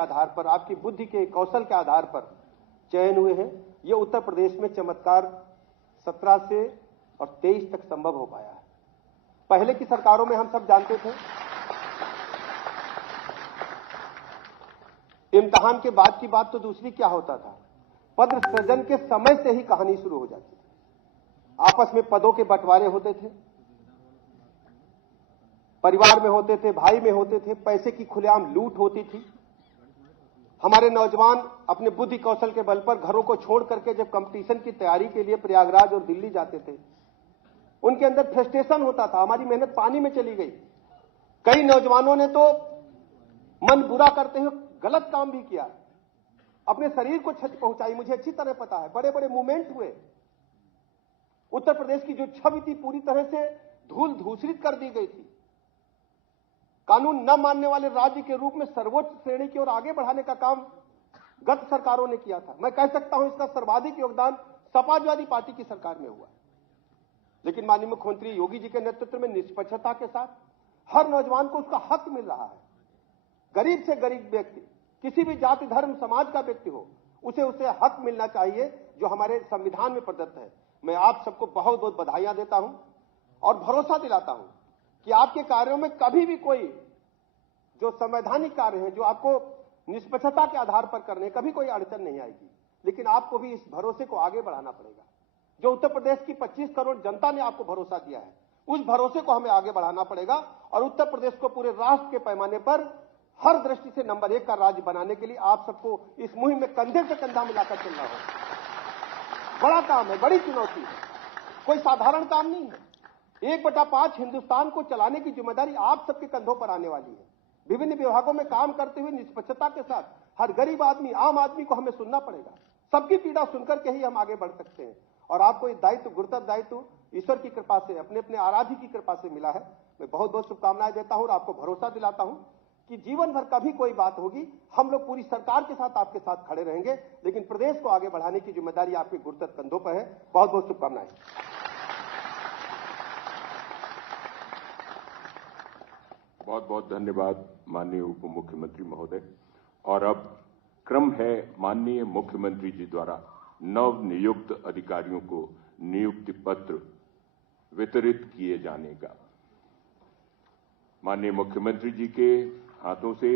के आधार पर, आपकी बुद्धि के कौशल के आधार पर चयन हुए हैं। ये उत्तर प्रदेश में चमत्कार 17 से और 23 तक संभव हो पाया है। पहले की सरकारों में हम सब जानते थे, इम्तिहान के बाद की बात तो दूसरी क्या होता था, पद सृजन के समय से ही कहानी शुरू हो जाती थी। आपस में पदों के बंटवारे होते थे, परिवार में होते थे, भाई में होते थे, पैसे की खुलेआम लूट होती थी। हमारे नौजवान अपने बुद्धि कौशल के बल पर घरों को छोड़ करके जब कंपटीशन की तैयारी के लिए प्रयागराज और दिल्ली जाते थे, उनके अंदर फ्रस्ट्रेशन होता था, हमारी मेहनत पानी में चली गई। कई नौजवानों ने तो मन बुरा करते हुए गलत काम भी किया, अपने शरीर को क्षति पहुंचाई। मुझे अच्छी तरह पता है, बड़े बड़े मूवमेंट हुए। उत्तर प्रदेश की जो छवि थी पूरी तरह से धूल धूसरित कर दी गई थी। कानून न मानने वाले राज्य के रूप में सर्वोच्च श्रेणी की ओर आगे बढ़ाने का काम गत सरकारों ने किया था। मैं कह सकता हूं इसका सर्वाधिक योगदान समाजवादी पार्टी की सरकार में हुआ। लेकिन माननीय मुख्यमंत्री योगी जी के नेतृत्व में निष्पक्षता के साथ हर नौजवान को उसका हक मिल रहा है। गरीब से गरीब व्यक्ति, किसी भी जाति धर्म समाज का व्यक्ति हो, उसे हक मिलना चाहिए जो हमारे संविधान में प्रदत्त है। मैं आप सबको बहुत बहुत बधाइयां देता हूं और भरोसा दिलाता हूं कि आपके कार्यों में कभी भी कोई जो संवैधानिक कार्य हैं, जो आपको निष्पक्षता के आधार पर करने, कभी कोई अड़चन नहीं आएगी। लेकिन आपको भी इस भरोसे को आगे बढ़ाना पड़ेगा। जो उत्तर प्रदेश की 25 करोड़ जनता ने आपको भरोसा दिया है, उस भरोसे को हमें आगे बढ़ाना पड़ेगा और उत्तर प्रदेश को पूरे राष्ट्र के पैमाने पर हर दृष्टि से नंबर 1 का राज्य बनाने के लिए आप सबको इस मुहिम में कंधे से कंधा मिलाकर चलना होगा। बड़ा काम है, बड़ी चुनौती है, कोई साधारण काम नहीं है। 1/5 हिंदुस्तान को चलाने की जिम्मेदारी आप सबके कंधों पर आने वाली है। विभिन्न विभागों में काम करते हुए निष्पक्षता के साथ हर गरीब आदमी, आम आदमी को हमें सुनना पड़ेगा। सबकी पीड़ा सुनकर के ही हम आगे बढ़ सकते हैं। और आपको ये दायित्व, गुरुतर दायित्व ईश्वर की कृपा से, अपने अपने आराध्य की कृपा से मिला है। मैं बहुत बहुत शुभकामनाएं देता हूं और आपको भरोसा दिलाता हूं कि जीवन भर कभी कोई बात होगी, हम लोग पूरी सरकार के साथ आपके साथ खड़े रहेंगे। लेकिन प्रदेश को आगे बढ़ाने की जिम्मेदारी आपके गुरुतर कंधों पर है। बहुत बहुत शुभकामनाएं। बहुत बहुत धन्यवाद माननीय उप मुख्यमंत्री महोदय। और अब क्रम है माननीय मुख्यमंत्री जी द्वारा नव नियुक्त अधिकारियों को नियुक्ति पत्र वितरित किए जाने का। माननीय मुख्यमंत्री जी के हाथों से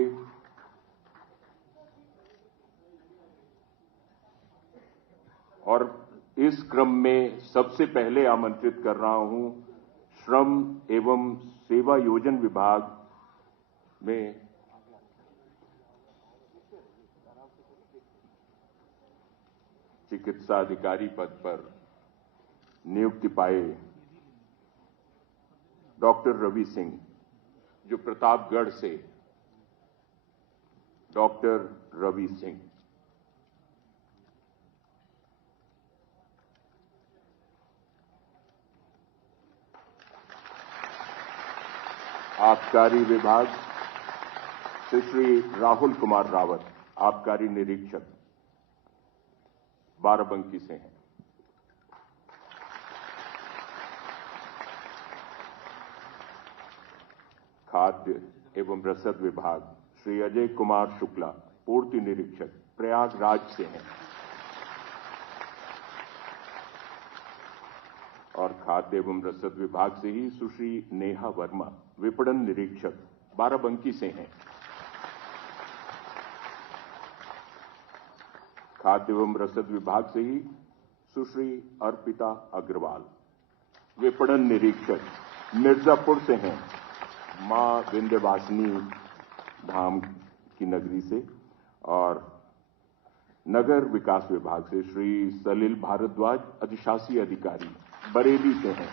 और इस क्रम में सबसे पहले आमंत्रित कर रहा हूं श्रम एवं सेवायोजन विभाग में चिकित्सा अधिकारी पद पर नियुक्ति पाए डॉक्टर रवि सिंह, जो प्रतापगढ़ से, डॉक्टर रवि सिंह। आबकारी विभाग से श्री राहुल कुमार रावत, आबकारी निरीक्षक, बाराबंकी से हैं। खाद्य एवं रसद विभाग श्री अजय कुमार शुक्ला, पूर्ति निरीक्षक, प्रयागराज से हैं। और खाद्य एवं रसद विभाग से ही सुश्री नेहा वर्मा, विपणन निरीक्षक, बाराबंकी से हैं। खाद्य एवं रसद विभाग से ही सुश्री अर्पिता अग्रवाल, विपणन निरीक्षक, मिर्जापुर से हैं, मां विंध्यवासिनी धाम की नगरी से। और नगर विकास विभाग से श्री सलिल भारद्वाज, अधिशासी अधिकारी, बरेली से हैं।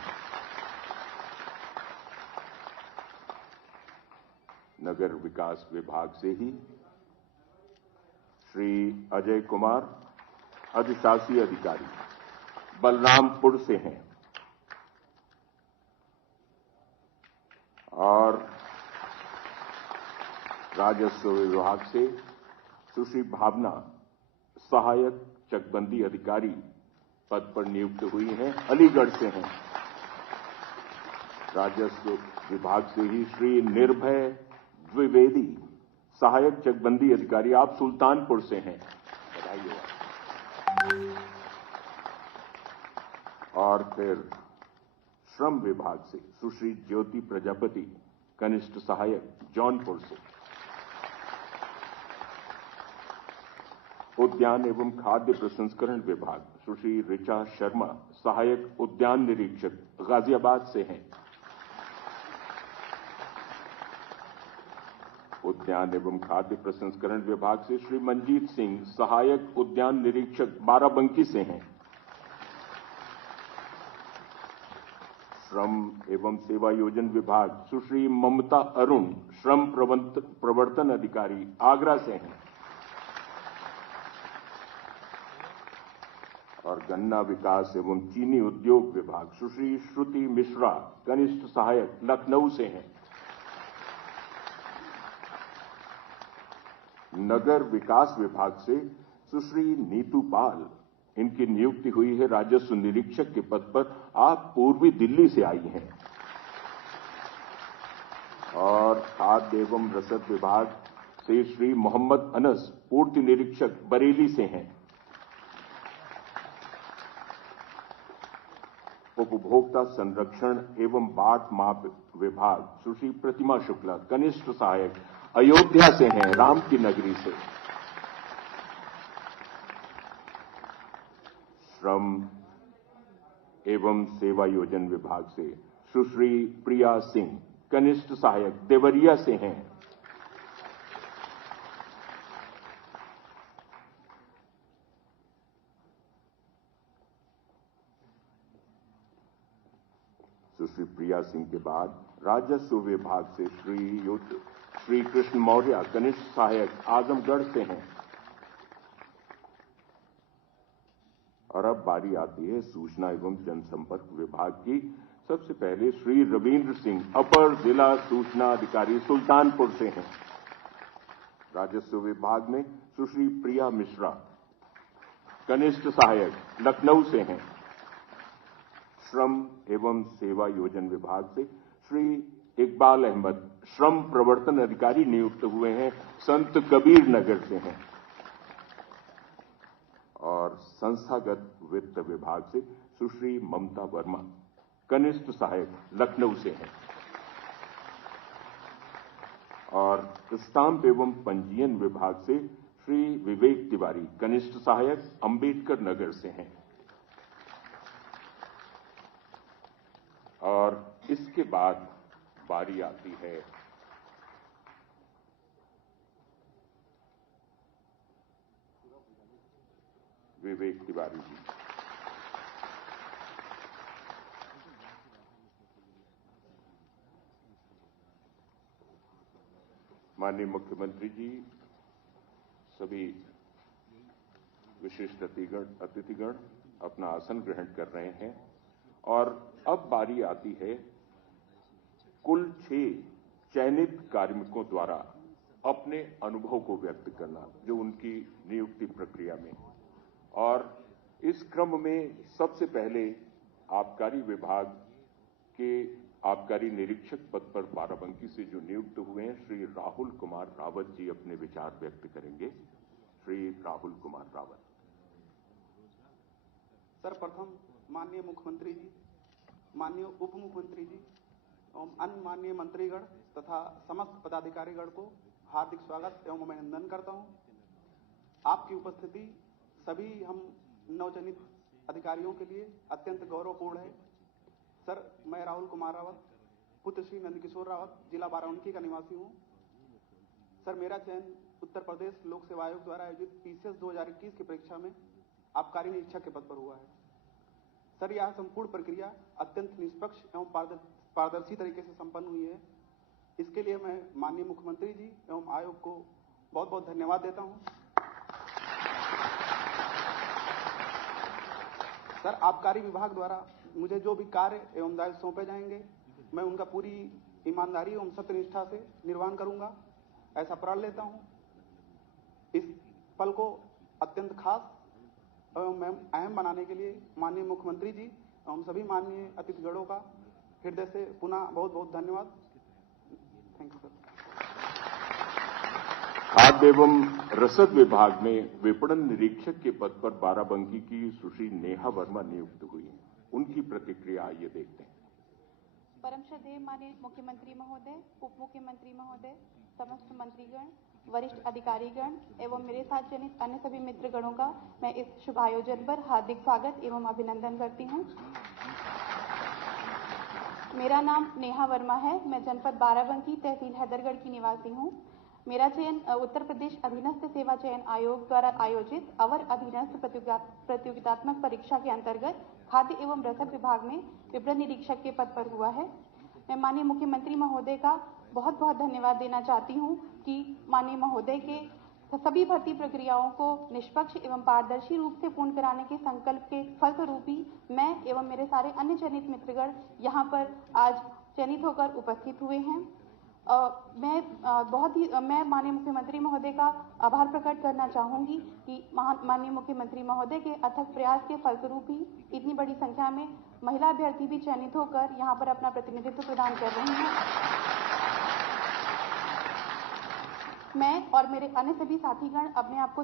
नगर विकास विभाग से ही श्री अजय कुमार, अधिशासी अधिकारी, बलरामपुर से हैं। और राजस्व विभाग से सुश्री भावना, सहायक चकबंदी अधिकारी पद पर नियुक्त हुई हैं, अलीगढ़ से हैं। राजस्व विभाग से ही श्री निर्भय द्विवेदी, सहायक चकबंदी अधिकारी, आप सुल्तानपुर से हैं, बधाई हो। और फिर श्रम विभाग से सुश्री ज्योति प्रजापति, कनिष्ठ सहायक, जौनपुर से। उद्यान एवं खाद्य प्रसंस्करण विभाग सुश्री ऋचा शर्मा, सहायक उद्यान निरीक्षक, गाजियाबाद से हैं। उद्यान एवं खाद्य प्रसंस्करण विभाग से श्री मंजीत सिंह, सहायक उद्यान निरीक्षक, बाराबंकी से हैं। श्रम एवं सेवायोजन विभाग सुश्री ममता अरुण, श्रम प्रवर्तन अधिकारी, आगरा से हैं। और गन्ना विकास एवं चीनी उद्योग विभाग सुश्री श्रुति मिश्रा, कनिष्ठ सहायक, लखनऊ से हैं। नगर विकास विभाग से सुश्री नीतू पाल, इनकी नियुक्ति हुई है राजस्व निरीक्षक के पद पर। आप पूर्वी दिल्ली से आई हैं। और खाद्य एवं रसद विभाग से श्री मोहम्मद अनस, पूर्ति निरीक्षक, बरेली से हैं। उपभोक्ता संरक्षण एवं बाट माप विभाग सुश्री प्रतिमा शुक्ला, कनिष्ठ सहायक, अयोध्या से हैं, राम की नगरी से। श्रम एवं सेवायोजन विभाग से सुश्री प्रिया सिंह, कनिष्ठ सहायक, देवरिया से हैं। सुश्री प्रिया सिंह के बाद राजस्व विभाग से श्री कृष्ण मौर्य, कनिष्ठ सहायक, आजमगढ़ से हैं। और अब बारी आती है सूचना एवं जनसंपर्क विभाग की। सबसे पहले श्री रविंद्र सिंह, अपर जिला सूचना अधिकारी, सुल्तानपुर से हैं। राजस्व विभाग में सुश्री प्रिया मिश्रा, कनिष्ठ सहायक, लखनऊ से हैं। श्रम एवं सेवा योजन विभाग से श्री इकबाल अहमद, श्रम प्रवर्तन अधिकारी, नियुक्त हुए हैं, संत कबीर नगर से हैं। और संस्थागत वित्त विभाग से सुश्री ममता वर्मा, कनिष्ठ सहायक, लखनऊ से हैं। और स्टाम्प एवं पंजीयन विभाग से श्री विवेक तिवारी, कनिष्ठ सहायक, अंबेडकर नगर से हैं। और इसके बाद बारी आती है विवेक तिवारी जी। माननीय मुख्यमंत्री जी, सभी विशिष्ट अतिथिगण अपना आसन ग्रहण कर रहे हैं। और अब बारी आती है कुल 6 चयनित कार्मिकों द्वारा अपने अनुभव को व्यक्त करना, जो उनकी नियुक्ति प्रक्रिया में। और इस क्रम में सबसे पहले आबकारी विभाग के आबकारी निरीक्षक पद पर बाराबंकी से जो नियुक्त हुए हैं, श्री राहुल कुमार रावत जी अपने विचार व्यक्त करेंगे। श्री राहुल कुमार रावत। सर, प्रथम माननीय मुख्यमंत्री जी, माननीय उप मुख्यमंत्री जी एवं अन्य माननीय मंत्रीगण तथा समस्त पदाधिकारीगण को हार्दिक स्वागत एवं अभिनंदन करता हूं। आपकी उपस्थिति सभी हम नवचयनित अधिकारियों के लिए अत्यंत गौरवपूर्ण है। सर, मैं राहुल कुमार रावत, पुत्र श्री नंदकिशोर रावत, जिला बाराबंकी का निवासी हूं। सर, मेरा चयन उत्तर प्रदेश लोक सेवा आयोग द्वारा आयोजित PCS 2021 की परीक्षा में आबकारी निरीक्षक के पद पर हुआ है। सर, यह संपूर्ण प्रक्रिया अत्यंत निष्पक्ष एवं पारदर्शी तरीके से संपन्न हुई है। इसके लिए मैं माननीय मुख्यमंत्री जी एवं आयोग को बहुत बहुत धन्यवाद देता हूं। सर, आबकारी विभाग द्वारा मुझे जो भी कार्य एवं दायित्व सौंपे जाएंगे, मैं उनका पूरी ईमानदारी एवं सत्यनिष्ठा से निर्वहन करूंगा, ऐसा प्रण लेता हूं। इस पल को अत्यंत खास एवं अहम बनाने के लिए माननीय मुख्यमंत्री जी एवं सभी माननीय अतिथिगणों का हृदय से पुनः बहुत बहुत धन्यवाद। Thank you sir. खाद्य एवं रसद विभाग में विपणन निरीक्षक के पद पर बाराबंकी की सुश्री नेहा वर्मा नियुक्त हुई हैं। उनकी प्रतिक्रिया आइए देखते हैं। परम श्रद्धेय माननीय मुख्यमंत्री महोदय, उप मुख्यमंत्री महोदय, समस्त मंत्रीगण, वरिष्ठ अधिकारीगण एवं मेरे साथ चयनित अन्य सभी मित्रगणों का मैं इस शुभ आयोजन पर हार्दिक स्वागत एवं अभिनंदन करती हूं। मेरा नाम नेहा वर्मा है। मैं जनपद बाराबंकी, तहसील हैदरगढ़ की निवासी हूं। मेरा चयन उत्तर प्रदेश अधीनस्थ सेवा चयन आयोग द्वारा आयोजित अवर अधीनस्थ प्रतियोगितात्मक परीक्षा के अंतर्गत खाद्य एवं रसद विभाग में विपणन निरीक्षक के पद पर हुआ है। मैं माननीय मुख्यमंत्री महोदय का बहुत बहुत धन्यवाद देना चाहती हूं कि माननीय महोदय के सभी भर्ती प्रक्रियाओं को निष्पक्ष एवं पारदर्शी रूप से पूर्ण कराने के संकल्प के फलस्वरूप ही मैं एवं मेरे सारे अन्य चयनित मित्रगण यहाँ पर आज चयनित होकर उपस्थित हुए हैं। मैं माननीय मुख्यमंत्री महोदय का आभार प्रकट करना चाहूंगी कि माननीय मुख्यमंत्री महोदय के अथक प्रयास के फलस्वरूप ही इतनी बड़ी संख्या में महिला अभ्यर्थी भी चयनित होकर यहाँ पर अपना प्रतिनिधित्व प्रदान कर रही हैं। मैं और मेरे अन्य सभी साथीगण अपने आप को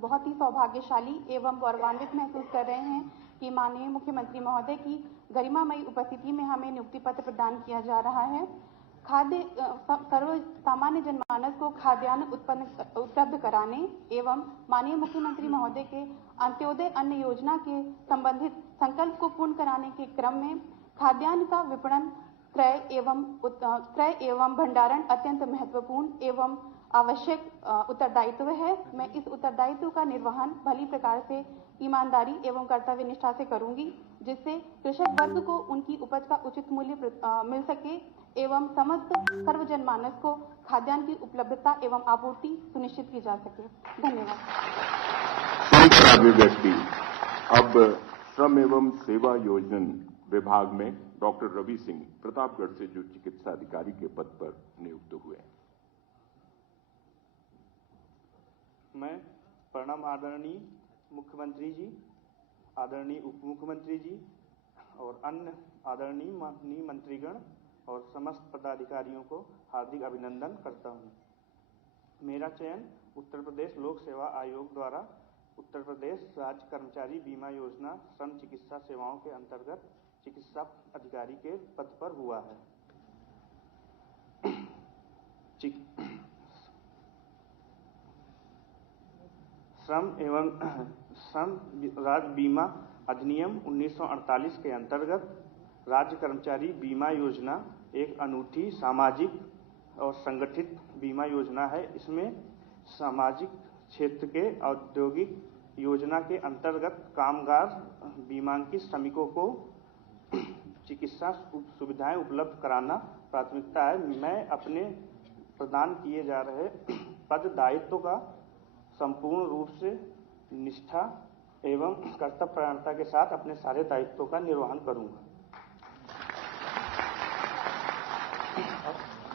बहुत ही सौभाग्यशाली एवं गौरवान्वित महसूस कर रहे हैं कि माननीय मुख्यमंत्री महोदय की गरिमामयी उपस्थिति में हमें नियुक्ति पत्र प्रदान किया जा रहा है। खाद्य सर्व सामान्य जनमानस को खाद्यान्न उपलब्ध कराने एवं माननीय मुख्यमंत्री महोदय के अंत्योदय अन्न योजना के संबंधित संकल्प को पूर्ण कराने के क्रम में खाद्यान्न का विपणन, क्रय एवं भंडारण अत्यंत महत्वपूर्ण एवं आवश्यक उत्तरदायित्व है। मैं इस उत्तरदायित्व का निर्वहन भली प्रकार से ईमानदारी एवं कर्तव्य निष्ठा से करूंगी, जिससे कृषक वर्ग को उनकी उपज का उचित मूल्य मिल सके एवं समस्त सर्व जनमानस को खाद्यान्न की उपलब्धता एवं आपूर्ति सुनिश्चित की जा सके। धन्यवाद। सुंदर अभिव्यक्ति। अब श्रम एवं सेवा योजन विभाग में डॉक्टर रवि सिंह प्रतापगढ़ से जो चिकित्सा अधिकारी के पद पर नियुक्त हुए हैं। मैं प्रणाम आदरणीय मुख्यमंत्री जी, आदरणीय उप मुख्यमंत्री जी और अन्य आदरणीय माननीय मंत्रीगण और समस्त पदाधिकारियों को हार्दिक अभिनंदन करता हूं। मेरा चयन उत्तर प्रदेश लोक सेवा आयोग द्वारा उत्तर प्रदेश राज्य कर्मचारी बीमा योजना श्रम चिकित्सा सेवाओं के अंतर्गत चिकित्सा अधिकारी के पद पर हुआ है। श्रम राज्य बीमा अधिनियम 1948 के अंतर्गत राज्य कर्मचारी बीमा योजना एक अनूठी सामाजिक और संगठित बीमा योजना है। इसमें सामाजिक क्षेत्र के औद्योगिक योजना के अंतर्गत कामगार बीमांकित श्रमिकों को चिकित्सा सुविधाएं उपलब्ध कराना प्राथमिकता है। मैं अपने प्रदान किए जा रहे पद दायित्व का संपूर्ण रूप से निष्ठा एवं कर्तव्यपरायणता के साथ अपने सारे दायित्वों का निर्वहन करूंगा।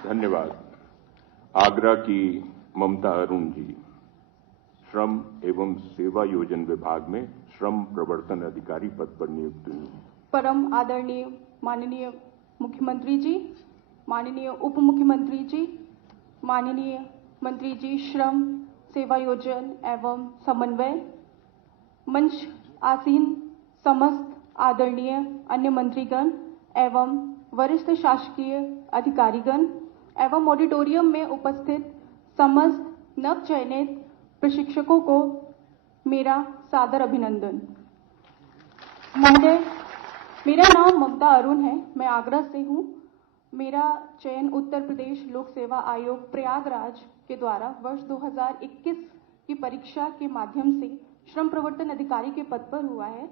धन्यवाद। आगरा की ममता अरुण जी श्रम एवं सेवा योजन विभाग में श्रम प्रवर्तन अधिकारी पद पर नियुक्त हुई। परम आदरणीय माननीय मुख्यमंत्री जी, माननीय उप मुख्यमंत्री जी, माननीय मंत्री जी श्रम सेवा योजन एवं समन्वय, मंच आसीन समस्त आदरणीय अन्य मंत्रीगण एवं वरिष्ठ शासकीय अधिकारीगण एवं ऑडिटोरियम में उपस्थित समस्त नव चयनित प्रशिक्षकों को मेरा सादर अभिनंदन। महोदय, मेरा नाम ममता अरुण है। मैं आगरा से हूँ। मेरा चयन उत्तर प्रदेश लोक सेवा आयोग प्रयागराज के द्वारा वर्ष 2021 की परीक्षा के माध्यम से श्रम प्रवर्तन अधिकारी के पद पर हुआ है।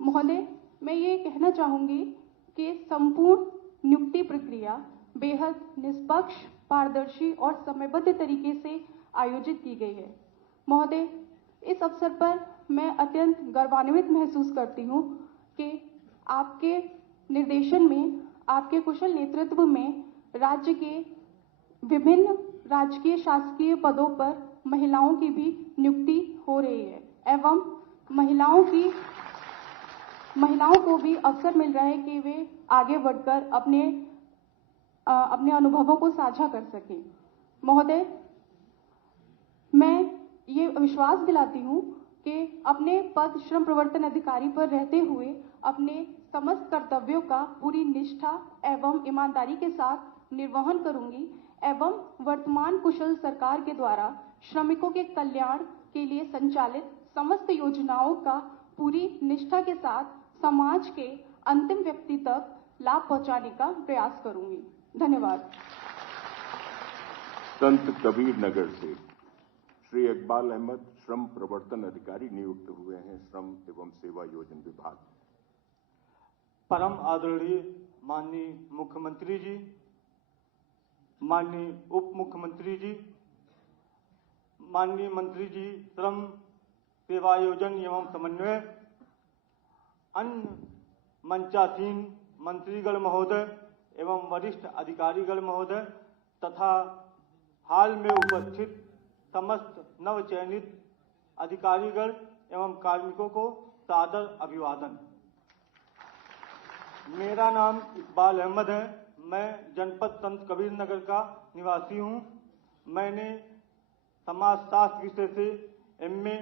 महोदय, मैं ये कहना चाहूंगी कि संपूर्ण नियुक्ति प्रक्रिया बेहद निष्पक्ष, पारदर्शी और समयबद्ध तरीके से आयोजित की गई है। महोदय, इस अवसर पर मैं अत्यंत गौरवान्वित महसूस करती हूँ कि आपके निर्देशन में, आपके कुशल नेतृत्व में राज्य के विभिन्न राजकीय शासकीय पदों पर महिलाओं की भी नियुक्ति हो रही है एवं महिलाओं को भी अवसर मिल रहा है कि वे आगे बढ़कर अपने अनुभवों को साझा कर सकें। महोदय, मैं ये विश्वास दिलाती हूँ कि अपने पद श्रम प्रवर्तन अधिकारी पर रहते हुए अपने समस्त कर्तव्यों का पूरी निष्ठा एवं ईमानदारी के साथ निर्वहन करूंगी एवं वर्तमान कुशल सरकार के द्वारा श्रमिकों के कल्याण के लिए संचालित समस्त योजनाओं का पूरी निष्ठा के साथ समाज के अंतिम व्यक्ति तक लाभ पहुंचाने का प्रयास करूंगी। धन्यवाद। संत कबीर नगर से श्री इकबाल अहमद श्रम प्रवर्तन अधिकारी नियुक्त हुए हैं, श्रम एवं सेवा योजना विभाग। परम आदरणीय माननीय मुख्यमंत्री जी, माननीय उप मुख्यमंत्री जी, माननीय मंत्री जी श्रम सेवा योजना एवं समन्वय, अन्य मंचासीन मंत्रीगण महोदय एवं वरिष्ठ अधिकारीगण महोदय तथा हाल में उपस्थित समस्त नवचयनित अधिकारीगण एवं कार्मिकों को सादर अभिवादन। मेरा नाम इकबाल अहमद है। मैं जनपद संत कबीर नगर का निवासी हूं। मैंने समाजशास्त्र विषय से एमए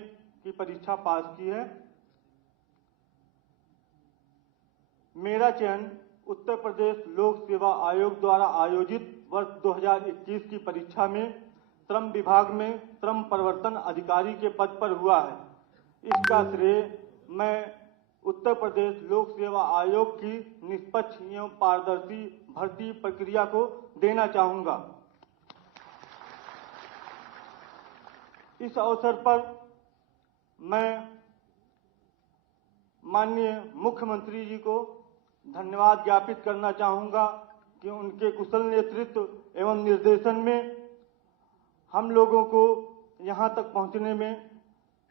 की परीक्षा पास की है। मेरा चयन उत्तर प्रदेश लोक सेवा आयोग द्वारा आयोजित वर्ष 2021 की परीक्षा में श्रम विभाग में श्रम प्रवर्तन अधिकारी के पद पर हुआ है। इसका श्रेय मैं उत्तर प्रदेश लोक सेवा आयोग की निष्पक्ष एवं पारदर्शी भर्ती प्रक्रिया को देना चाहूंगा। इस अवसर पर मैं माननीय मुख्यमंत्री जी को धन्यवाद ज्ञापित करना चाहूंगा कि उनके कुशल नेतृत्व एवं निर्देशन में हम लोगों को यहां तक पहुंचने में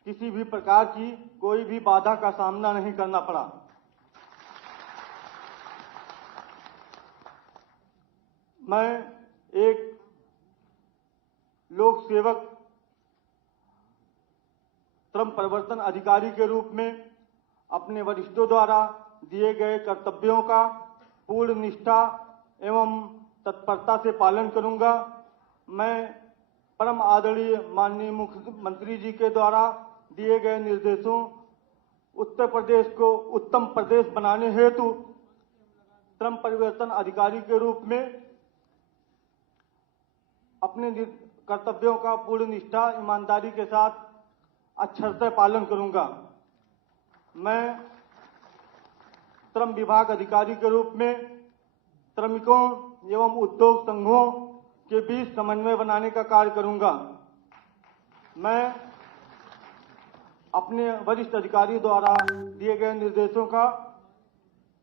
किसी भी प्रकार की कोई भी बाधा का सामना नहीं करना पड़ा। मैं एक लोक सेवक श्रम प्रवर्तन अधिकारी के रूप में अपने वरिष्ठों द्वारा दिए गए कर्तव्यों का पूर्ण निष्ठा एवं तत्परता से पालन करूंगा। मैं परम आदरणीय माननीय मुख्यमंत्री जी के द्वारा दिए गए निर्देशों उत्तर प्रदेश को उत्तम प्रदेश बनाने हेतु श्रम परिवर्तन अधिकारी के रूप में अपने कर्तव्यों का पूर्ण निष्ठा ईमानदारी के साथ अक्षरशः पालन करूंगा। मैं श्रम विभाग अधिकारी के रूप में श्रमिकों एवं उद्योग संघों के बीच समन्वय बनाने का कार्य करूंगा। मैं अपने वरिष्ठ अधिकारी द्वारा दिए गए निर्देशों का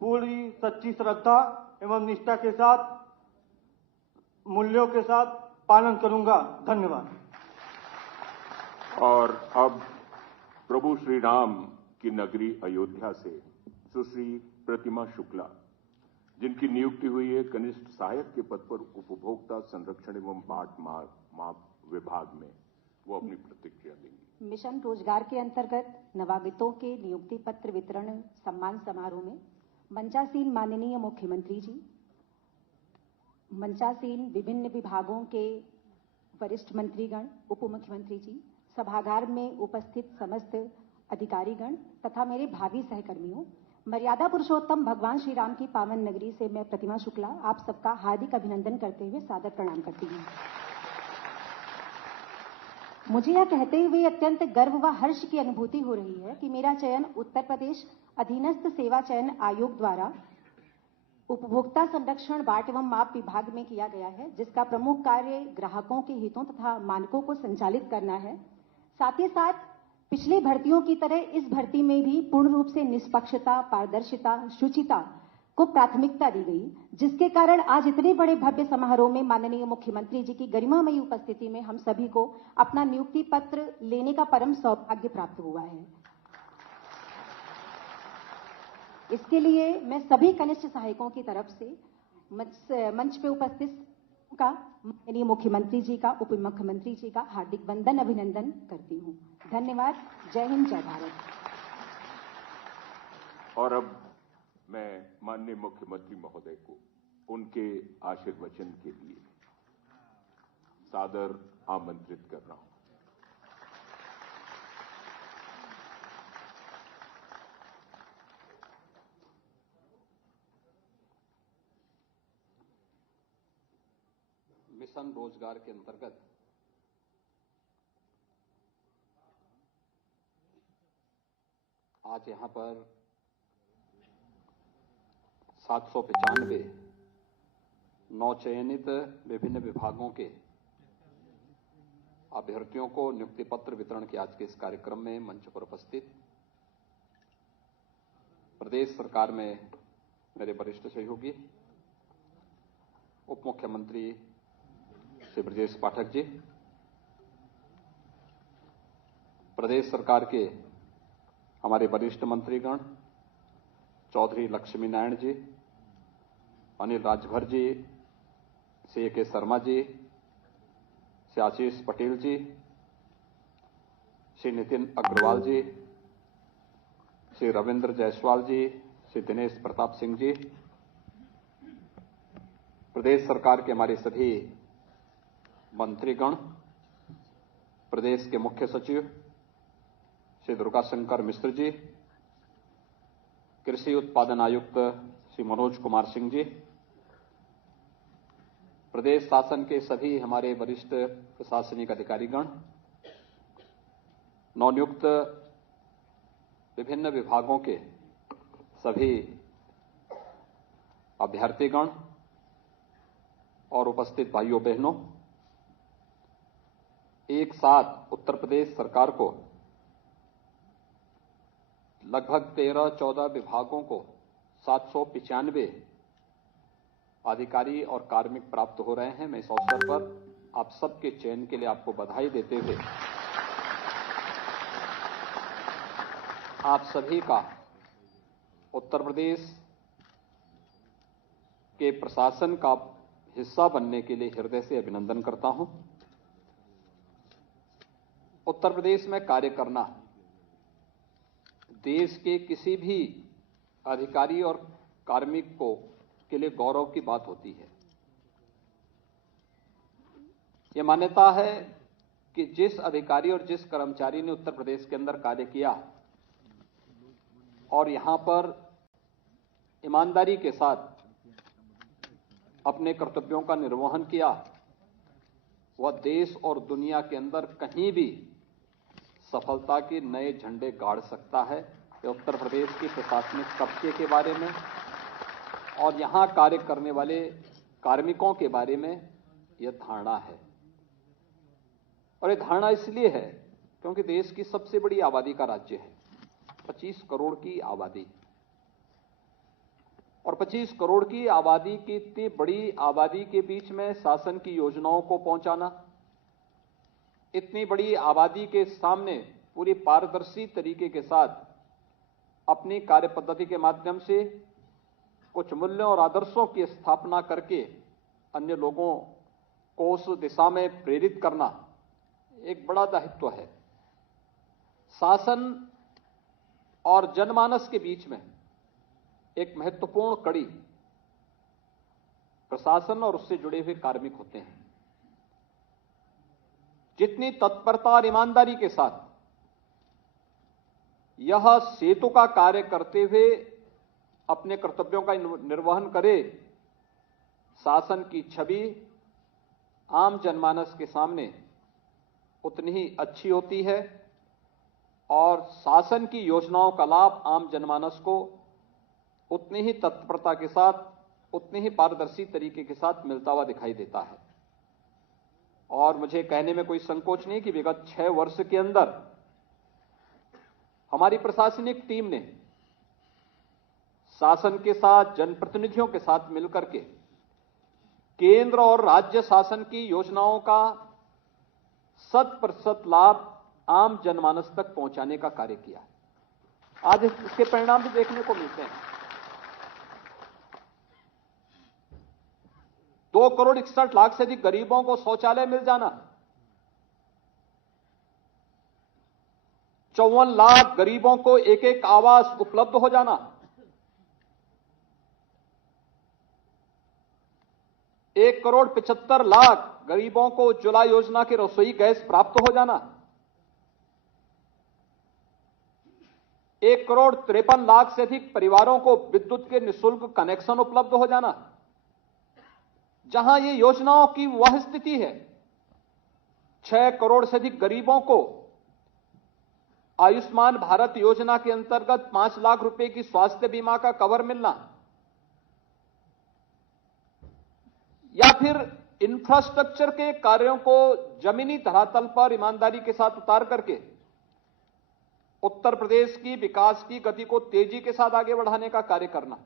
पूरी सच्ची श्रद्धा एवं निष्ठा के साथ मूल्यों के साथ पालन करूंगा। धन्यवाद। और अब प्रभु श्री राम की नगरी अयोध्या से सुश्री प्रतिमा शुक्ला, जिनकी नियुक्ति हुई है कनिष्ठ सहायक के पद पर उपभोक्ता संरक्षण एवं बाट माप विभाग में, वो अपनी प्रतिक्रिया देंगी। मिशन रोजगार के अंतर्गत नवागतों के नियुक्ति पत्र वितरण सम्मान समारोह में मंचासीन माननीय मुख्यमंत्री जी, मंचासीन विभिन्न विभागों के वरिष्ठ मंत्रीगण, उप मुख्यमंत्री जी, सभागार में उपस्थित समस्त अधिकारीगण तथा मेरे भावी सहकर्मियों, मर्यादा पुरुषोत्तम भगवान श्री राम की पावन नगरी से मैं प्रतिमा शुक्ला आप सबका हार्दिक अभिनंदन करते हुए सादर प्रणाम करती हूँ। मुझे यह कहते हुए अत्यंत गर्व व हर्ष की अनुभूति हो रही है कि मेरा चयन उत्तर प्रदेश अधीनस्थ सेवा चयन आयोग द्वारा उपभोक्ता संरक्षण बाट एवं माप विभाग में किया गया है, जिसका प्रमुख कार्य ग्राहकों के हितों तथा मानकों को संचालित करना है। साथ ही साथ पिछली भर्तियों की तरह इस भर्ती में भी पूर्ण रूप से निष्पक्षता, पारदर्शिता, शुचिता को प्राथमिकता दी गई, जिसके कारण आज इतने बड़े भव्य समारोह में माननीय मुख्यमंत्री जी की गरिमामयी उपस्थिति में हम सभी को अपना नियुक्ति पत्र लेने का परम सौभाग्य प्राप्त हुआ है। इसके लिए मैं सभी कनिष्ठ सहायकों की तरफ से मंच पे उपस्थित का माननीय मुख्यमंत्री जी का, उप मुख्यमंत्री जी का हार्दिक वंदन अभिनंदन करती हूँ। धन्यवाद। जय हिंद, जय भारत। और अब मैं माननीय मुख्यमंत्री महोदय को उनके आशीर्वचन के लिए सादर आमंत्रित कर रहा हूं। मिशन रोजगार के अंतर्गत आज यहां पर 795 नवचयनित विभिन्न विभागों के अभ्यर्थियों को नियुक्ति पत्र वितरण के आज के इस कार्यक्रम में मंच पर उपस्थित प्रदेश सरकार में मेरे वरिष्ठ सहयोगी उप मुख्यमंत्री श्री ब्रजेश पाठक जी, प्रदेश सरकार के हमारे वरिष्ठ मंत्रीगण चौधरी लक्ष्मी नारायण जी, अनिल राजभर जी, श्री के शर्मा जी, श्री आशीष पटेल जी, श्री नितिन अग्रवाल जी, श्री रविंद्र जायसवाल जी, श्री दिनेश प्रताप सिंह जी, प्रदेश सरकार के हमारे सभी मंत्रीगण, प्रदेश के मुख्य सचिव श्री दुर्गाशंकर मिश्र जी, कृषि उत्पादन आयुक्त श्री मनोज कुमार सिंह जी, प्रदेश शासन के सभी हमारे वरिष्ठ प्रशासनिक अधिकारीगण, नवनियुक्त विभिन्न विभागों के सभी अभ्यर्थीगण और उपस्थित भाइयों बहनों, एक साथ उत्तर प्रदेश सरकार को लगभग 13-14 विभागों को 795 अधिकारी और कार्मिक प्राप्त हो रहे हैं। मैं इस अवसर पर आप सबके चयन के लिए आपको बधाई देते हुए आप सभी का उत्तर प्रदेश के प्रशासन का हिस्सा बनने के लिए हृदय से अभिनंदन करता हूं। उत्तर प्रदेश में कार्य करना देश के किसी भी अधिकारी और कार्मिक को के लिए गौरव की बात होती है। यह मान्यता है कि जिस अधिकारी और जिस कर्मचारी ने उत्तर प्रदेश के अंदर कार्य किया और यहां पर ईमानदारी के साथ अपने कर्तव्यों का निर्वहन किया, वह देश और दुनिया के अंदर कहीं भी सफलता के नए झंडे गाड़ सकता है। ये उत्तर प्रदेश की प्रशासनिक तबके के बारे में और यहां कार्य करने वाले कार्मिकों के बारे में यह धारणा है। और यह धारणा इसलिए है क्योंकि देश की सबसे बड़ी आबादी का राज्य है, 25 करोड़ की आबादी, और 25 करोड़ की आबादी की इतनी बड़ी आबादी के बीच में शासन की योजनाओं को पहुंचाना, इतनी बड़ी आबादी के सामने पूरी पारदर्शी तरीके के साथ अपनी कार्य पद्धति के माध्यम से कुछ मूल्यों और आदर्शों की स्थापना करके अन्य लोगों को उस दिशा में प्रेरित करना एक बड़ा दायित्व है। शासन और जनमानस के बीच में एक महत्वपूर्ण कड़ी प्रशासन और उससे जुड़े हुए कार्मिक होते हैं। जितनी तत्परता और ईमानदारी के साथ यह सेतु का कार्य करते हुए अपने कर्तव्यों का निर्वहन करे, शासन की छवि आम जनमानस के सामने उतनी ही अच्छी होती है और शासन की योजनाओं का लाभ आम जनमानस को उतनी ही तत्परता के साथ, उतनी ही पारदर्शी तरीके के साथ मिलता हुआ दिखाई देता है। और मुझे कहने में कोई संकोच नहीं कि विगत 6 वर्ष के अंदर हमारी प्रशासनिक टीम ने शासन के साथ, जनप्रतिनिधियों के साथ मिलकर के केंद्र और राज्य शासन की योजनाओं का 100% लाभ आम जनमानस तक पहुंचाने का कार्य किया। आज इसके परिणाम भी देखने को मिलते हैं। 2 करोड़ 61 लाख से अधिक गरीबों को शौचालय मिल जाना, 54 लाख गरीबों को एक आवास उपलब्ध हो जाना, 1 करोड़ 75 लाख गरीबों को उज्ज्वला योजना की रसोई गैस प्राप्त हो जाना, 1 करोड़ 53 लाख से अधिक परिवारों को विद्युत के निःशुल्क कनेक्शन उपलब्ध हो जाना, जहां ये योजनाओं की वह स्थिति है, 6 करोड़ से अधिक गरीबों को आयुष्मान भारत योजना के अंतर्गत 5 लाख रुपए की स्वास्थ्य बीमा का कवर मिलना, या फिर इंफ्रास्ट्रक्चर के कार्यों को जमीनी धरातल पर ईमानदारी के साथ उतार करके उत्तर प्रदेश की विकास की गति को तेजी के साथ आगे बढ़ाने का कार्य करना,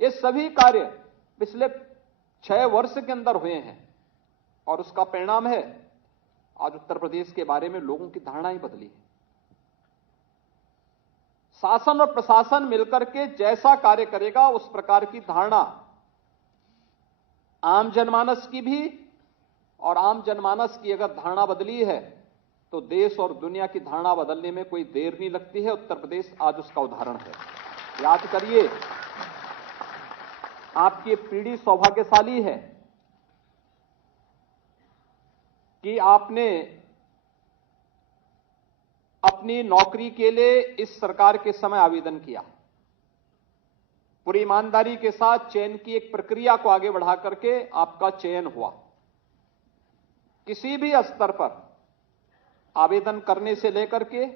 ये सभी कार्य पिछले 6 वर्ष के अंदर हुए हैं और उसका परिणाम है आज उत्तर प्रदेश के बारे में लोगों की धारणा ही बदली है। शासन और प्रशासन मिलकर के जैसा कार्य करेगा उस प्रकार की धारणा आम जनमानस की भी, और आम जनमानस की अगर धारणा बदली है तो देश और दुनिया की धारणा बदलने में कोई देर नहीं लगती है। उत्तर प्रदेश आज उसका उदाहरण है। याद करिए, आपकी पीढ़ी सौभाग्यशाली है कि आपने अपनी नौकरी के लिए इस सरकार के समय आवेदन किया, पूरी ईमानदारी के साथ चयन की एक प्रक्रिया को आगे बढ़ा करके आपका चयन हुआ। किसी भी स्तर पर आवेदन करने से लेकर के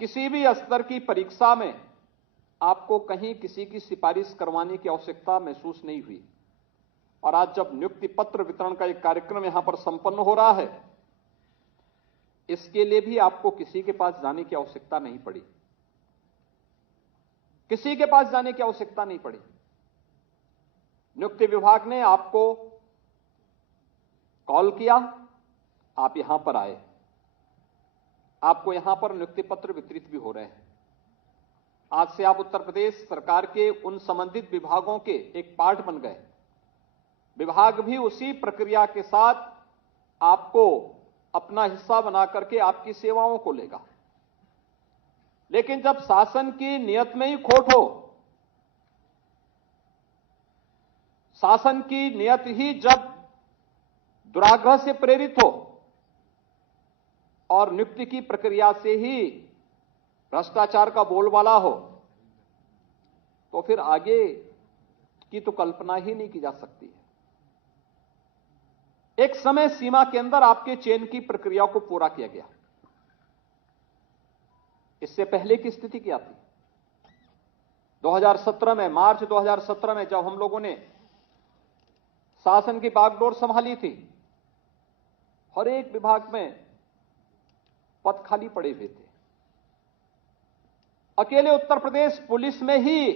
किसी भी स्तर की परीक्षा में आपको कहीं किसी की सिफारिश करवाने की आवश्यकता महसूस नहीं हुई। और आज जब नियुक्ति पत्र वितरण का एक कार्यक्रम यहां पर संपन्न हो रहा है, इसके लिए भी आपको किसी के पास जाने की आवश्यकता नहीं पड़ी, किसी के पास जाने की आवश्यकता नहीं पड़ी। नियुक्ति विभाग ने आपको कॉल किया, आप यहां पर आए, आपको यहां पर नियुक्ति पत्र वितरित भी हो रहे हैं। आज से आप उत्तर प्रदेश सरकार के उन संबंधित विभागों के एक पार्ट बन गए। विभाग भी उसी प्रक्रिया के साथ आपको अपना हिस्सा बना करके आपकी सेवाओं को लेगा। लेकिन जब शासन की नियत में ही खोट हो, शासन की नियत ही जब दुराग्रह से प्रेरित हो और नियुक्ति की प्रक्रिया से ही भ्रष्टाचार का बोलबाला हो, तो फिर आगे की तो कल्पना ही नहीं की जा सकती है। एक समय सीमा के अंदर आपके चयन की प्रक्रिया को पूरा किया गया। इससे पहले की स्थिति क्या थी? 2017 में, मार्च 2017 में जब हम लोगों ने शासन की बागडोर संभाली थी, हर एक विभाग में पद खाली पड़े हुए थे। अकेले उत्तर प्रदेश पुलिस में ही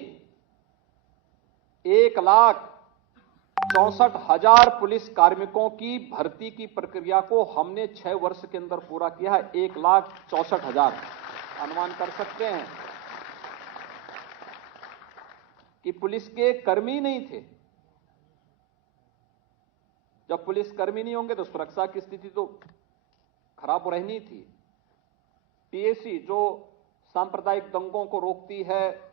1,64,000 पुलिस कार्मिकों की भर्ती की प्रक्रिया को हमने 6 वर्ष के अंदर पूरा किया है। 1,64,000। अनुमान कर सकते हैं कि पुलिस के कर्मी नहीं थे। जब पुलिस कर्मी नहीं होंगे तो सुरक्षा की स्थिति तो खराब रहनी थी। पीएसी जो सांप्रदायिक दंगों को रोकती है,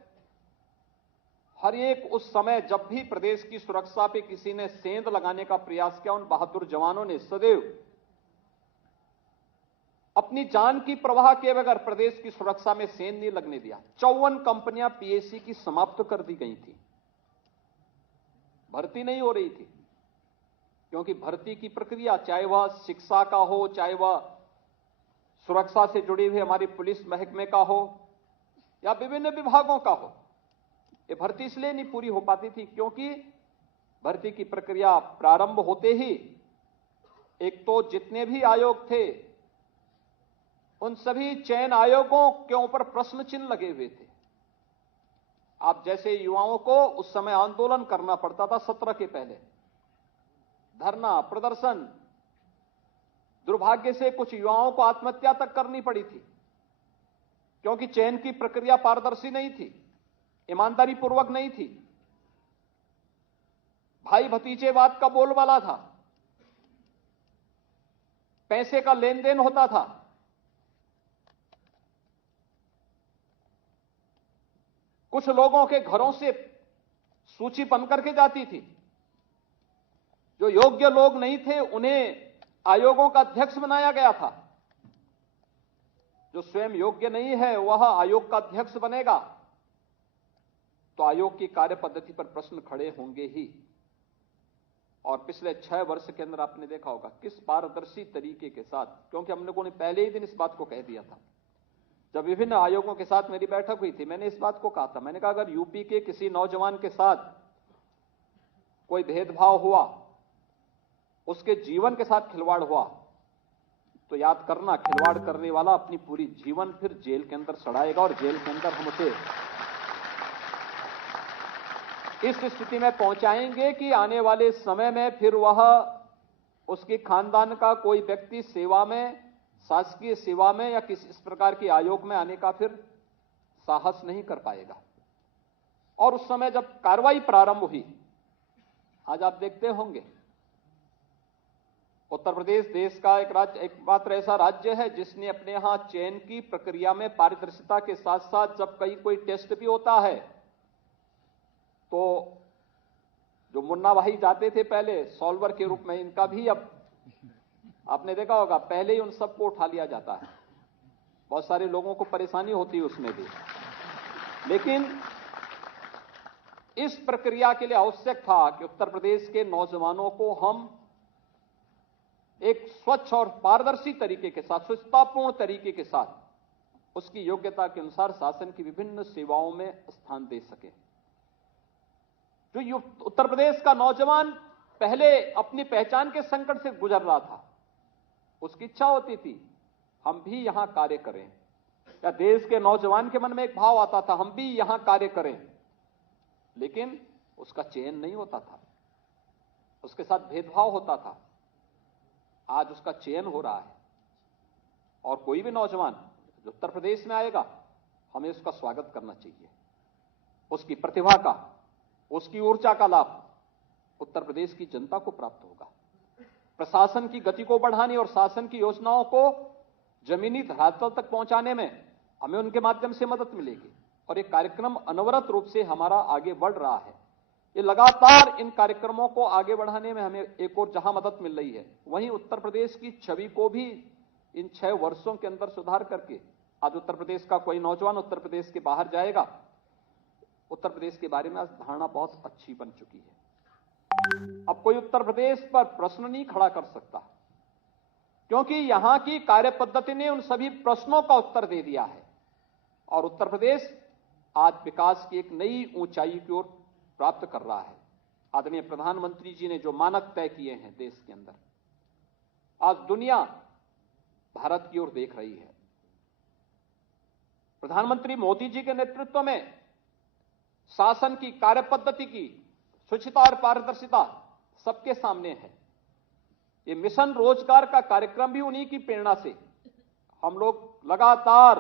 हर एक उस समय जब भी प्रदेश की सुरक्षा पे किसी ने सेंध लगाने का प्रयास किया, उन बहादुर जवानों ने सदैव अपनी जान की परवाह किए बगैर प्रदेश की सुरक्षा में सेंध नहीं लगने दिया। 54 कंपनियां पीएसी की समाप्त कर दी गई थी, भर्ती नहीं हो रही थी, क्योंकि भर्ती की प्रक्रिया चाहे वह शिक्षा का हो, चाहे वह सुरक्षा से जुड़ी हुई हमारी पुलिस महकमे का हो या विभिन्न विभागों का हो, ये भर्ती इसलिए नहीं पूरी हो पाती थी क्योंकि भर्ती की प्रक्रिया प्रारंभ होते ही एक तो जितने भी आयोग थे उन सभी चयन आयोगों के ऊपर प्रश्न चिन्ह लगे हुए थे। आप जैसे युवाओं को उस समय आंदोलन करना पड़ता था, सत्र के पहले धरना प्रदर्शन, दुर्भाग्य से कुछ युवाओं को आत्महत्या तक करनी पड़ी थी क्योंकि चयन की प्रक्रिया पारदर्शी नहीं थी, ईमानदारी पूर्वक नहीं थी, भाई भतीजेवाद का बोलबाला था, पैसे का लेन देन होता था। कुछ लोगों के घरों से सूची बन करके जाती थी, जो योग्य लोग नहीं थे उन्हें आयोगों का अध्यक्ष बनाया गया था। जो स्वयं योग्य नहीं है वह आयोग का अध्यक्ष बनेगा। तो आयोग की कार्य पद्धति पर प्रश्न खड़े होंगे ही। और पिछले 6 वर्ष के अंदर आपने देखा होगा किस पारदर्शी तरीके के साथ, क्योंकि हम लोगों ने पहले ही दिन इस बात को कह दिया था, जब विभिन्न आयोगों के साथ मेरी बैठक हुई थी, मैंने इस बात को कहा था, मैंने कहा अगर यूपी के किसी नौजवान के साथ कोई भेदभाव हुआ, उसके जीवन के साथ खिलवाड़ हुआ, तो याद करना खिलवाड़ करने वाला अपनी पूरी जीवन फिर जेल के अंदर सड़ाएगा और जेल के अंदर हम उसे इस स्थिति में पहुंचाएंगे कि आने वाले समय में फिर वह उसके खानदान का कोई व्यक्ति सेवा में, शासकीय सेवा में या किसी इस प्रकार के आयोग में आने का फिर साहस नहीं कर पाएगा। और उस समय जब कार्रवाई प्रारंभ हुई, आज आप देखते होंगे उत्तर प्रदेश देश का एकमात्र ऐसा राज्य है जिसने अपने यहां चयन की प्रक्रिया में पारदर्शिता के साथ साथ जब कोई टेस्ट भी होता है तो जो मुन्ना भाई जाते थे पहले सॉल्वर के रूप में, इनका भी अब आपने देखा होगा पहले ही उन सबको उठा लिया जाता है। बहुत सारे लोगों को परेशानी होती है उसमें भी, लेकिन इस प्रक्रिया के लिए आवश्यक था कि उत्तर प्रदेश के नौजवानों को हम एक स्वच्छ और पारदर्शी तरीके के साथ, स्वच्छतापूर्ण तरीके के साथ उसकी योग्यता के अनुसार शासन की विभिन्न सेवाओं में स्थान दे सके। जो उत्तर प्रदेश का नौजवान पहले अपनी पहचान के संकट से गुजर रहा था, उसकी इच्छा होती थी हम भी यहां कार्य करें, या देश के नौजवान के मन में एक भाव आता था हम भी यहां कार्य करें, लेकिन उसका चयन नहीं होता था, उसके साथ भेदभाव होता था। आज उसका चयन हो रहा है और कोई भी नौजवान जो उत्तर प्रदेश में आएगा हमें उसका स्वागत करना चाहिए। उसकी प्रतिभा का, उसकी ऊर्जा का लाभ उत्तर प्रदेश की जनता को प्राप्त होगा। प्रशासन की गति को बढ़ाने और शासन की योजनाओं को जमीनी धरातल तक पहुंचाने में हमें उनके माध्यम से मदद मिलेगी। और ये कार्यक्रम अनवरत रूप से हमारा आगे बढ़ रहा है। ये लगातार इन कार्यक्रमों को आगे बढ़ाने में हमें एक और जहां मदद मिल रही है, वहीं उत्तर प्रदेश की छवि को भी इन 6 वर्षों के अंदर सुधार करके आज उत्तर प्रदेश का कोई नौजवान उत्तर प्रदेश के बाहर जाएगा, उत्तर प्रदेश के बारे में आज धारणा बहुत अच्छी बन चुकी है। अब कोई उत्तर प्रदेश पर प्रश्न नहीं खड़ा कर सकता, क्योंकि यहां की कार्य पद्धति ने उन सभी प्रश्नों का उत्तर दे दिया है और उत्तर प्रदेश आज विकास की एक नई ऊंचाई की ओर प्राप्त कर रहा है। आदरणीय प्रधानमंत्री जी ने जो मानक तय किए हैं देश के अंदर, आज दुनिया भारत की ओर देख रही है। प्रधानमंत्री मोदी जी के नेतृत्व में शासन की कार्य पद्धति की स्वच्छता और पारदर्शिता सबके सामने है। ये मिशन रोजगार का कार्यक्रम भी उन्हीं की प्रेरणा से हम लोग लगातार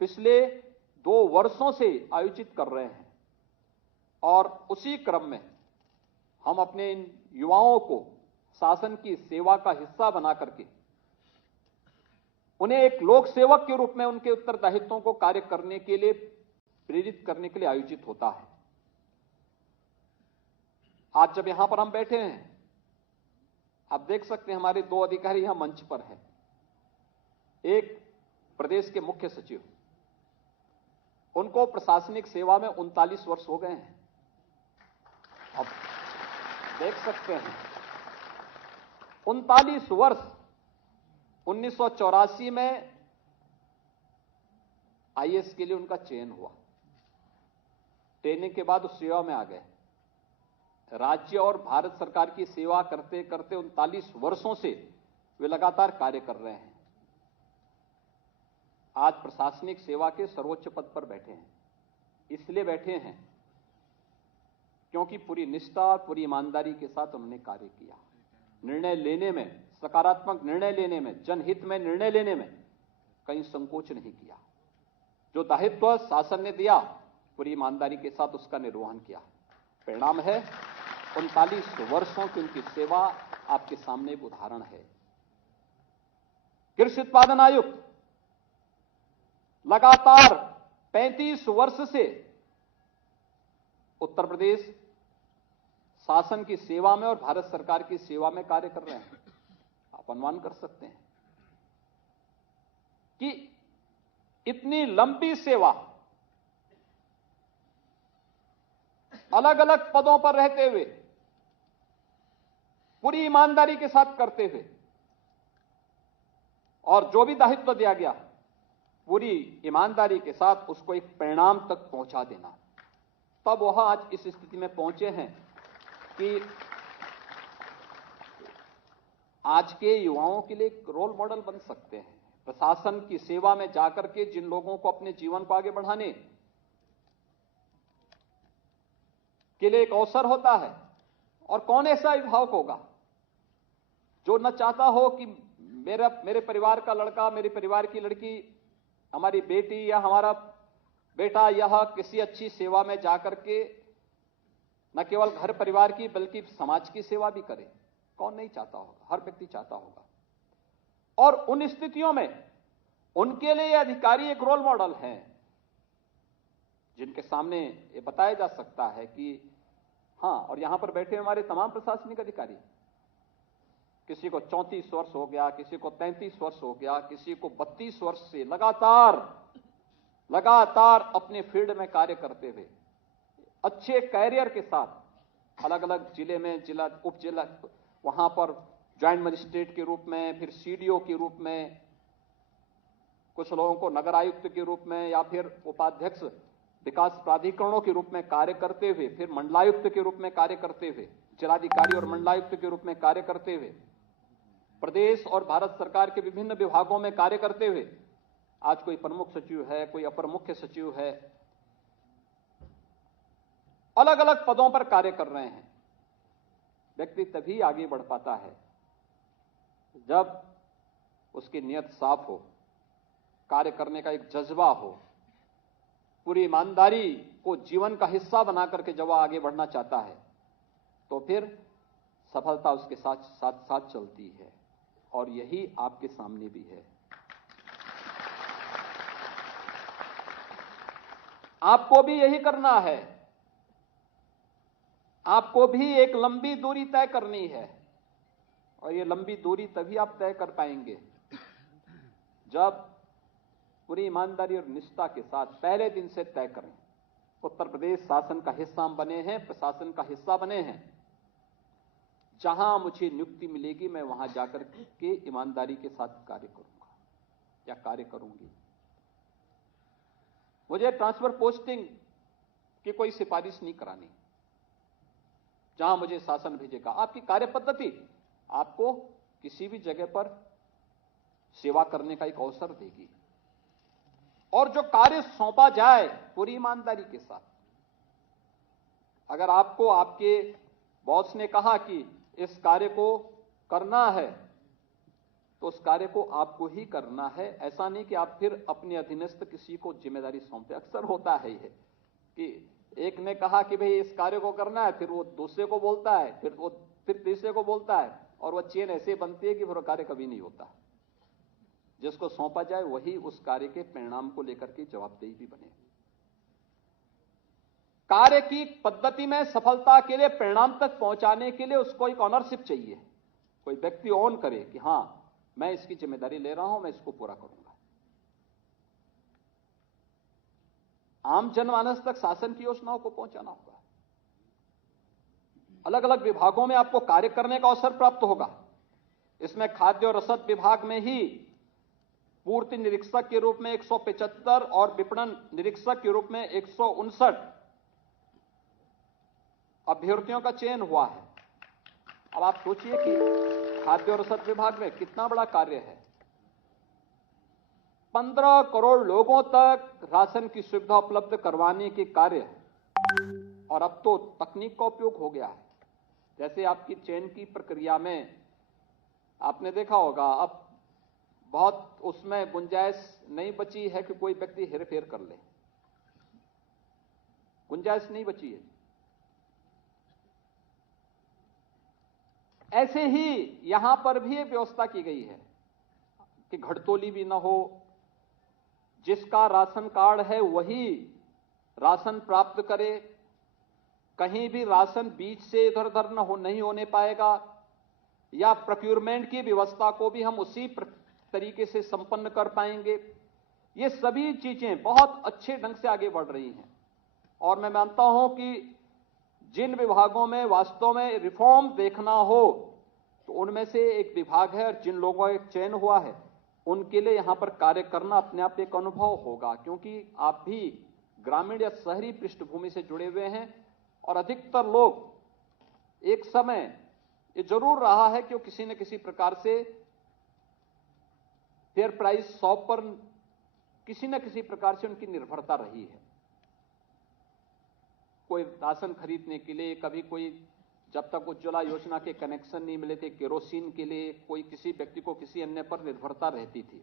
पिछले 2 वर्षों से आयोजित कर रहे हैं और उसी क्रम में हम अपने इन युवाओं को शासन की सेवा का हिस्सा बना करके उन्हें एक लोक सेवक के रूप में उनके उत्तरदायित्वों को कार्य करने के लिए प्रेरित करने के लिए आयोजित होता है। आज जब यहां पर हम बैठे हैं, आप देख सकते हैं हमारे 2 अधिकारी यहां मंच पर हैं। एक प्रदेश के मुख्य सचिव, उनको प्रशासनिक सेवा में 39 वर्ष हो गए हैं। अब देख सकते हैं 39 वर्ष, 1984 में आईएएस के लिए उनका चयन हुआ, ट्रेनिंग के बाद उस सेवा में आ गए। राज्य और भारत सरकार की सेवा करते करते 39 वर्षों से वे लगातार कार्य कर रहे हैं। आज प्रशासनिक सेवा के सर्वोच्च पद पर बैठे हैं। इसलिए बैठे हैं क्योंकि पूरी निष्ठा और पूरी ईमानदारी के साथ उन्होंने कार्य किया। निर्णय लेने में, सकारात्मक निर्णय लेने में, जनहित में निर्णय लेने में कहीं संकोच नहीं किया। जो दायित्व शासन ने दिया पूरी ईमानदारी के साथ उसका निर्वहन किया। परिणाम है 39 वर्षों की उनकी सेवा आपके सामने एक उदाहरण है। कृषि उत्पादन आयुक्त लगातार 35 वर्ष से उत्तर प्रदेश शासन की सेवा में और भारत सरकार की सेवा में कार्य कर रहे हैं। आप अनुमान कर सकते हैं कि इतनी लंबी सेवा अलग अलग पदों पर रहते हुए पूरी ईमानदारी के साथ करते हुए और जो भी दायित्व दिया गया पूरी ईमानदारी के साथ उसको एक परिणाम तक पहुंचा देना, तब वह आज इस स्थिति में पहुंचे हैं कि आज के युवाओं के लिए एक रोल मॉडल बन सकते हैं। प्रशासन की सेवा में जाकर के जिन लोगों को अपने जीवन को आगे बढ़ाने के लिए एक अवसर होता है, और कौन ऐसा अभिभावक होगा जो न चाहता हो कि मेरे परिवार का लड़का, मेरे परिवार की लड़की, हमारी बेटी या हमारा बेटा यह किसी अच्छी सेवा में जाकर के न केवल घर परिवार की बल्कि समाज की सेवा भी करे। कौन नहीं चाहता होगा, हर व्यक्ति चाहता होगा। और उन स्थितियों में उनके लिए अधिकारी एक रोल मॉडल हैं जिनके सामने ये बताया जा सकता है कि हां, और यहां पर बैठे हमारे तमाम प्रशासनिक अधिकारी, किसी को 34 वर्ष हो गया, किसी को 33 वर्ष हो गया, किसी को 32 वर्ष से लगातार अपने फील्ड में कार्य करते हुए अच्छे कैरियर के साथ अलग अलग जिले में जिला, उप जिला, वहां पर ज्वाइंट मजिस्ट्रेट के रूप में, फिर सीडीओ के रूप में, कुछ लोगों को नगर आयुक्त के रूप में या फिर उपाध्यक्ष विकास प्राधिकरणों के रूप में कार्य करते हुए, फिर मंडलायुक्त के रूप में कार्य करते हुए, जिलाधिकारी और मंडलायुक्त के रूप में कार्य करते हुए, प्रदेश और भारत सरकार के विभिन्न विभागों में कार्य करते हुए आज कोई प्रमुख सचिव है, कोई अपर मुख्य सचिव है, अलग अलग पदों पर कार्य कर रहे हैं। व्यक्ति तभी आगे बढ़ पाता है जब उसकी नियत साफ हो, कार्य करने का एक जज्बा हो, पूरी ईमानदारी को जीवन का हिस्सा बना करके जब वह आगे बढ़ना चाहता है तो फिर सफलता उसके साथ साथ साथ चलती है। और यही आपके सामने भी है। आपको भी यही करना है। आपको भी एक लंबी दूरी तय करनी है, और ये लंबी दूरी तभी आप तय कर पाएंगे जब पूरी ईमानदारी और निष्ठा के साथ पहले दिन से तय करें। उत्तर प्रदेश शासन का हिस्सा हम बने हैं, प्रशासन का हिस्सा बने हैं। जहां मुझे नियुक्ति मिलेगी मैं वहां जाकर के ईमानदारी के साथ कार्य करूंगा या कार्य करूंगी। मुझे ट्रांसफर पोस्टिंग की कोई सिफारिश नहीं करानी। जहां मुझे शासन भेजेगा, आपकी कार्य पद्धति आपको किसी भी जगह पर सेवा करने का एक अवसर देगी, और जो कार्य सौंपा जाए पूरी ईमानदारी के साथ। अगर आपको आपके बॉस ने कहा कि इस कार्य को करना है तो उस कार्य को आपको ही करना है। ऐसा नहीं कि आप फिर अपने अधीनस्थ किसी को जिम्मेदारी सौंपते। अक्सर होता है यह कि एक ने कहा कि भाई इस कार्य को करना है, फिर वो दूसरे को बोलता है, फिर तीसरे को बोलता है, और वह चेन ऐसे बनती है कि फिर वो कार्य कभी नहीं होता। जिसको सौंपा जाए वही उस कार्य के परिणाम को लेकर के जवाबदेही भी बने। कार्य की पद्धति में सफलता के लिए, परिणाम तक पहुंचाने के लिए उसको एक ऑनरशिप चाहिए। कोई व्यक्ति ऑन करे कि हां मैं इसकी जिम्मेदारी ले रहा हूं, मैं इसको पूरा करूंगा। आम जनमानस तक शासन की योजनाओं को पहुंचाना होगा। अलग अलग विभागों में आपको कार्य करने का अवसर प्राप्त होगा। इसमें खाद्य और रसद विभाग में ही पूर्ति निरीक्षक के रूप में 175 और विपणन निरीक्षक के रूप में 159 अभ्यर्थियों का चयन हुआ है। अब आप सोचिए कि खाद्य और रसद विभाग में कितना बड़ा कार्य है। 15 करोड़ लोगों तक राशन की सुविधा उपलब्ध करवाने के कार्य है। और अब तो तकनीक का उपयोग हो गया है। जैसे आपकी चयन की प्रक्रिया में आपने देखा होगा, अब बहुत उसमें गुंजाइश नहीं बची है कि कोई व्यक्ति हेरफेर कर ले। गुंजाइश नहीं बची है। ऐसे ही यहां पर भी एक व्यवस्था की गई है कि घटतोली भी ना हो। जिसका राशन कार्ड है वही राशन प्राप्त करे। कहीं भी राशन बीच से इधर उधर नहीं होने पाएगा, या प्रोक्योरमेंट की व्यवस्था को भी हम उसी तरीके से संपन्न कर पाएंगे। ये सभी चीजें बहुत अच्छे ढंग से आगे बढ़ रही हैं, और मैं मानता हूं कि जिन विभागों में वास्तव में रिफॉर्म देखना हो तो उनमें से एक विभाग है, और जिन लोगों का चयन हुआ है उनके लिए यहां पर कार्य करना अपने आप एक अनुभव होगा, क्योंकि आप भी ग्रामीण या शहरी पृष्ठभूमि से जुड़े हुए हैं और अधिकतर लोग एक समय ये जरूर रहा है कि वो किसी न किसी प्रकार से फेयर प्राइस शॉप पर किसी न किसी प्रकार से उनकी निर्भरता रही है। कोई राशन खरीदने के लिए, कभी कोई जब तक उज्ज्वला योजना के कनेक्शन नहीं मिले थे केरोसिन के लिए, कोई किसी व्यक्ति को किसी अन्य पर निर्भरता रहती थी।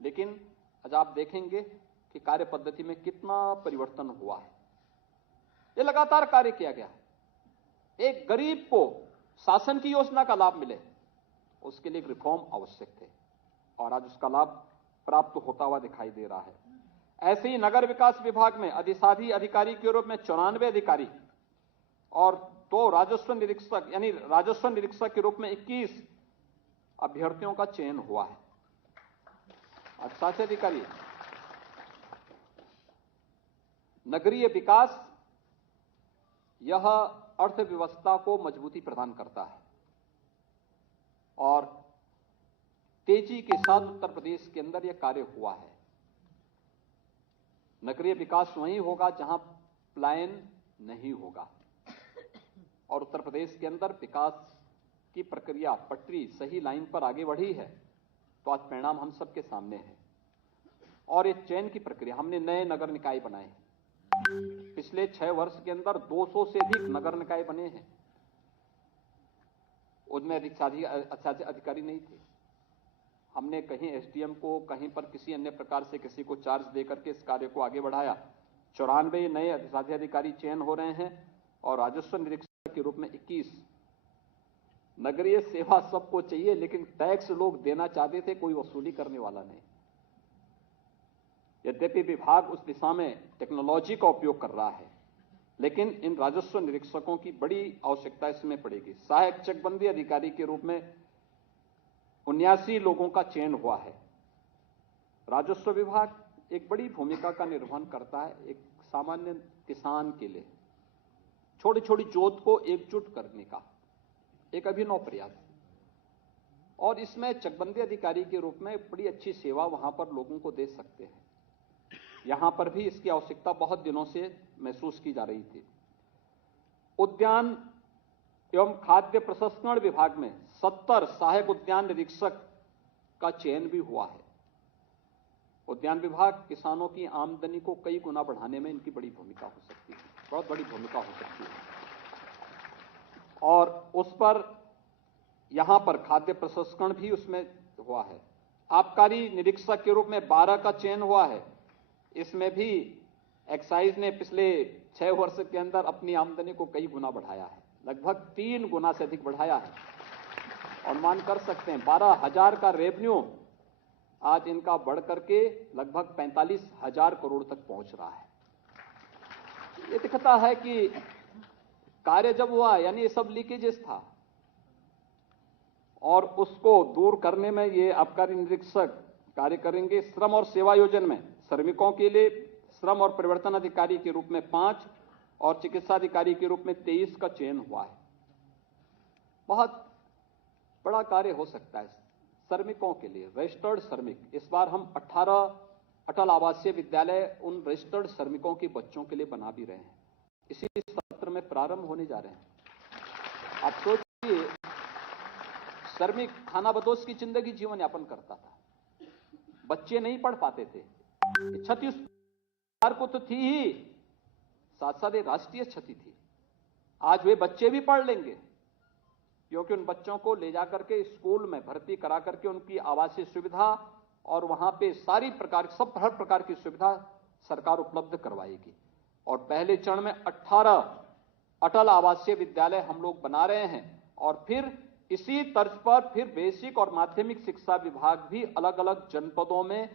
लेकिन आज आप देखेंगे कि कार्य पद्धति में कितना परिवर्तन हुआ है। ये लगातार कार्य किया गया है। एक गरीब को शासन की योजना का लाभ मिले, उसके लिए एक रिफॉर्म आवश्यक थे और आज उसका लाभ प्राप्त होता हुआ दिखाई दे रहा है। ऐसे ही नगर विकास विभाग में अधिशासी अधिकारी के रूप में 94 अधिकारी और 2 राजस्व निरीक्षक यानी राजस्व निरीक्षक के रूप में 21 अभ्यर्थियों का चयन हुआ है। अधिशासी अधिकारी, नगरीय विकास यह अर्थव्यवस्था को मजबूती प्रदान करता है और तेजी के साथ उत्तर प्रदेश के अंदर यह कार्य हुआ है। नगरीय विकास वहीं होगा जहां पलायन नहीं होगा और उत्तर प्रदेश के अंदर विकास की प्रक्रिया पटरी सही लाइन पर आगे बढ़ी है तो आज परिणाम हम सबके सामने है। और ये चयन की प्रक्रिया, हमने नए नगर निकाय बनाए हैं। पिछले 6 वर्ष के अंदर 200 से अधिक नगर निकाय बने हैं, उनमें अधिकारी नहीं थे। हमने कहीं एसडीएम को, कहीं पर किसी अन्य प्रकार से किसी को चार्ज देकर के इस कार्य को आगे बढ़ाया। 94 नए अधिशासी अधिकारी चयन हो रहे हैं और राजस्व निरीक्षक के रूप में 21। नगरीय सेवा सबको चाहिए, लेकिन टैक्स लोग देना चाहते थे, कोई वसूली करने वाला नहीं। यद्यपि विभाग उस दिशा में टेक्नोलॉजी का उपयोग कर रहा है, लेकिन इन राजस्व निरीक्षकों की बड़ी आवश्यकता इसमें पड़ेगी। सहायक चकबंदी अधिकारी के रूप में 79 लोगों का चयन हुआ है। राजस्व विभाग एक बड़ी भूमिका का निर्वहन करता है एक सामान्य किसान के लिए, छोटी छोटी जोत को एकजुट करने का एक अभिनव प्रयास, और इसमें चकबंदी अधिकारी के रूप में बड़ी अच्छी सेवा वहां पर लोगों को दे सकते हैं। यहां पर भी इसकी आवश्यकता बहुत दिनों से महसूस की जा रही थी। उद्यान एवं खाद्य प्रसंस्करण विभाग में 70 सहायक उद्यान निरीक्षक का चयन भी हुआ है। उद्यान विभाग किसानों की आमदनी को कई गुना बढ़ाने में इनकी बड़ी भूमिका हो सकती है, बहुत बड़ी भूमिका हो सकती है। और उस पर यहां पर खाद्य प्रसंस्करण भी उसमें हुआ है। आबकारी निरीक्षक के रूप में 12 का चयन हुआ है। इसमें भी एक्साइज ने पिछले 6 वर्ष के अंदर अपनी आमदनी को कई गुना बढ़ाया है, लगभग 3 गुना से अधिक बढ़ाया है। अनुमान कर सकते हैं 12,000 का रेवेन्यू आज इनका बढ़ करके लगभग 45,000 करोड़ तक पहुंच रहा है। ये दिखता है कि कार्य जब हुआ, यानी ये सब लीकेजेस था और उसको दूर करने में ये आबकारी निरीक्षक कार्य करेंगे। श्रम और सेवा योजना में श्रमिकों के लिए श्रम और परिवर्तन अधिकारी के रूप में 5 और चिकित्सा अधिकारी के रूप में 23 का चयन हुआ है। बहुत बड़ा कार्य हो सकता है श्रमिकों के लिए, रजिस्टर्ड श्रमिक। इस बार हम 18 अटल आवासीय विद्यालय उन रजिस्टर्ड श्रमिकों के बच्चों के लिए बना भी रहे हैं, इसी सत्र में प्रारंभ होने जा रहे हैं। आप सोचिए, श्रमिक खानाबदोश की जिंदगी जीवन यापन करता था, बच्चे नहीं पढ़ पाते थे। क्षति सरकार को तो थी ही, साथ साथ एक राष्ट्रीय क्षति थी। आज वे बच्चे भी पढ़ लेंगे, क्योंकि उन बच्चों को ले जाकर के स्कूल में भर्ती करा करके उनकी आवासीय सुविधा और वहां पे सारी प्रकार हर प्रकार की सुविधा सरकार उपलब्ध करवाएगी। और पहले चरण में 18 अटल आवासीय विद्यालय हम लोग बना रहे हैं और फिर इसी तर्ज पर फिर बेसिक और माध्यमिक शिक्षा विभाग भी अलग अलग जनपदों में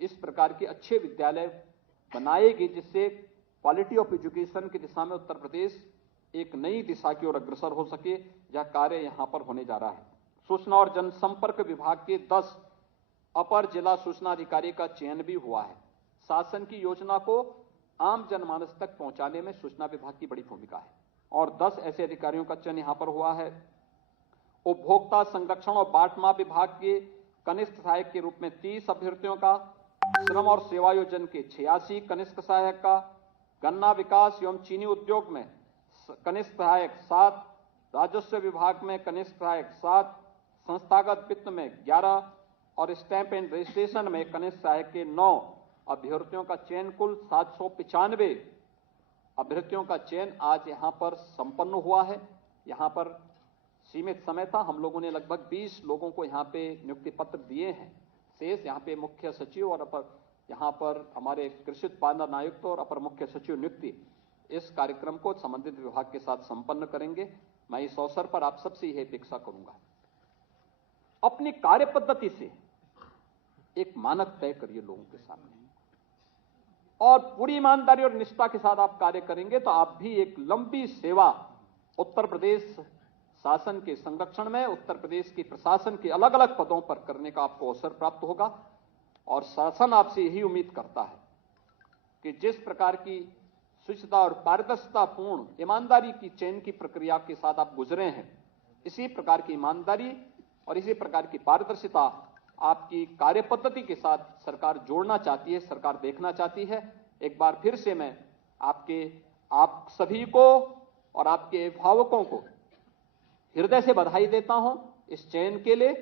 इस प्रकार के अच्छे विद्यालय बनाएगी, जिससे क्वालिटी ऑफ एजुकेशन की दिशा में उत्तर प्रदेश एक नई दिशा की ओर अग्रसर हो सके। यह कार्य यहां पर होने जा रहा है। सूचना और जनसंपर्क विभाग के 10 अपर जिला सूचना अधिकारी का चयन भी हुआ है। शासन की योजना को आम जनमानस तक पहुंचाने में सूचना विभाग की बड़ी भूमिका है। और 10 ऐसे अधिकारियों का चयन यहां पर हुआ है। उपभोक्ता संरक्षण और बाट माप विभाग के कनिष्ठ सहायक के रूप में 30 अभ्यर्थियों का, श्रम और सेवायोजन के 86 कनिष्ठ सहायक का, गन्ना विकास एवं चीनी उद्योग में कनिष्ठ सहायक 7, राजस्व विभाग में कनिष्ठ सहायक 7, संस्थागत वित्त में 11 और स्टैंप एंड रजिस्ट्रेशन में कनिष्ठ सहायक के 9 अभ्यर्थियों का चयन, कुल 795 अभ्यर्थियों का चयन आज यहां पर संपन्न हुआ है। यहां पर सीमित समय था, हम लोगों ने लगभग 20 लोगों को यहां पे नियुक्ति पत्र दिए हैं। शेष यहां पे मुख्य सचिव और यहां पर हमारे कृषि उत्पादन आयुक्त और अपर मुख्य सचिव नियुक्ति इस कार्यक्रम को संबंधित विभाग के साथ संपन्न करेंगे। मैं इस अवसर पर आप सबसे यह अपेक्षा करूंगा, अपनी कार्य पद्धति से एक मानक तय करिए लोगों के सामने और पूरी ईमानदारी और निष्ठा के साथ आप कार्य करेंगे तो आप भी एक लंबी सेवा उत्तर प्रदेश शासन के संरक्षण में, उत्तर प्रदेश की प्रशासन के अलग अलग पदों पर करने का आपको अवसर प्राप्त होगा। और शासन आपसे यही उम्मीद करता है कि जिस प्रकार की शुचिता और पारदर्शितापूर्ण ईमानदारी की चयन की प्रक्रिया के साथ आप गुजरे हैं, इसी प्रकार की ईमानदारी और इसी प्रकार की पारदर्शिता आपकी कार्य पद्धति के साथ सरकार जोड़ना चाहती है, सरकार देखना चाहती है। एक बार फिर से मैं आप सभी को और आपके अभिभावकों को हृदय से बधाई देता हूं इस चयन के लिए।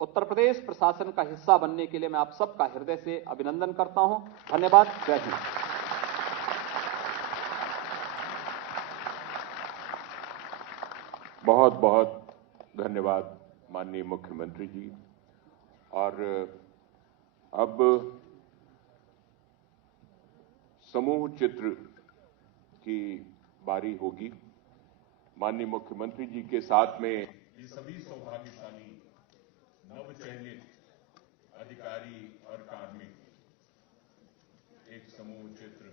उत्तर प्रदेश प्रशासन का हिस्सा बनने के लिए मैं आप सबका हृदय से अभिनंदन करता हूं। धन्यवाद। जय हिंद। बहुत बहुत धन्यवाद माननीय मुख्यमंत्री जी। और अब समूह चित्र की बारी होगी। माननीय मुख्यमंत्री जी के साथ में ये सभी सौभाग्यशाली नवचयनित अधिकारी और कार्मिक एक समूह चित्र